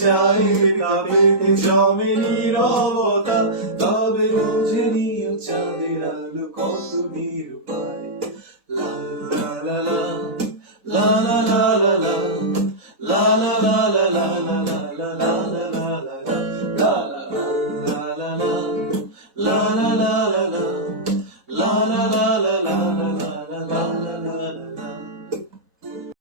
চাইবে কাঁপেতে জমে নীরবতা, তবে বুঝে নিও চাঁদের আলো কত নিরূপায়। লা লা লা লা লা লা লা লা লা লা লা লা লা লা লা লা লা।